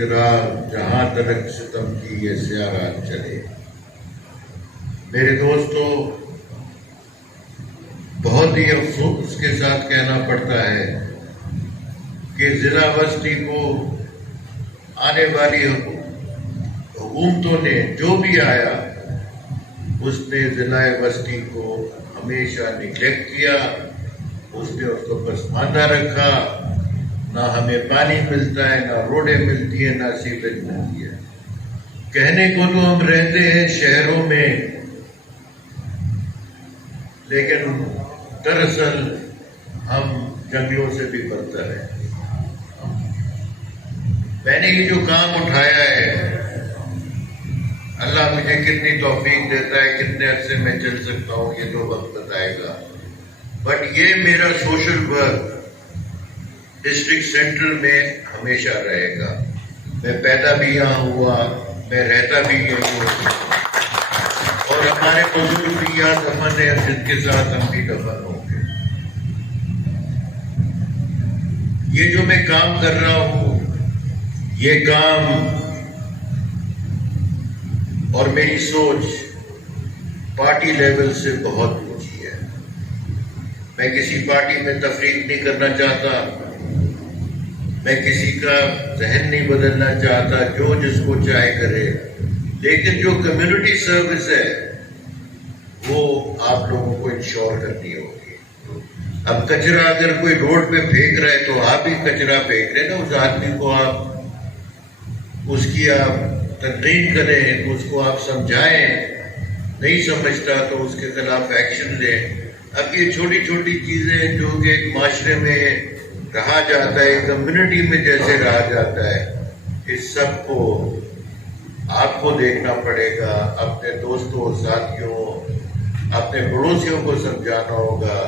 جہاں تلک ستم کی یہ سیاہ رات چلے۔ میرے دوستو، بہت ہی افسوس کے ساتھ کہنا پڑتا ہے کہ ضلع وسطی کو آنے والی حکومتوں نے جو بھی آیا اس نے ضلع وسطی کو ہمیشہ نیگلیکٹ کیا، اس نے اس کو پسماندہ رکھا۔ نہ ہمیں پانی ملتا ہے، نہ روڈیں ملتی ہیں، نہ سیوریج ملتی ہے۔ کہنے کو تو ہم رہتے ہیں شہروں میں، لیکن دراصل ہم جنگلوں سے بھی برتر ہیں۔ میں نے یہ جو کام اٹھایا ہے، اللہ مجھے کتنی توفیق دیتا ہے، کتنے عرصے میں چل سکتا ہوں، یہ تو وقت بتائے گا، بٹ یہ میرا سوشل ورک ڈسٹرکٹ سینٹرل میں ہمیشہ رہے گا۔ میں پیدا بھی یہاں ہوا، میں رہتا بھی یہیں ہوں، اور ہمارے بزرگ بھی یہاں دفن ہیں، جن کے ساتھ ہم بھی دفن ہوں گے۔ یہ جو میں کام کر رہا ہوں، یہ کام اور میری سوچ پارٹی لیول سے بہت اونچی ہے۔ میں کسی پارٹی میں تفریق نہیں کرنا چاہتا، میں کسی کا ذہن نہیں بدلنا چاہتا، جو جس کو چاہے کرے، لیکن جو کمیونٹی سروس ہے وہ آپ لوگوں کو انشور کرنی ہوگی۔ اب کچرا اگر کوئی روڈ پہ پھینک رہا ہے تو آپ ہی کچرا پھینک رہے نا، اس آدمی کو آپ اس کی آپ تنقید کریں، اس کو آپ سمجھائیں، نہیں سمجھتا تو اس کے خلاف ایکشن لیں۔ اب یہ چھوٹی چھوٹی چیزیں جو کہ ایک معاشرے میں رہا جاتا ہے، کمیونٹی میں جیسے رہا جاتا ہے، اس سب کو آپ کو دیکھنا پڑے گا، اپنے دوستوں، ساتھیوں، اپنے پڑوسیوں کو سمجھانا ہوگا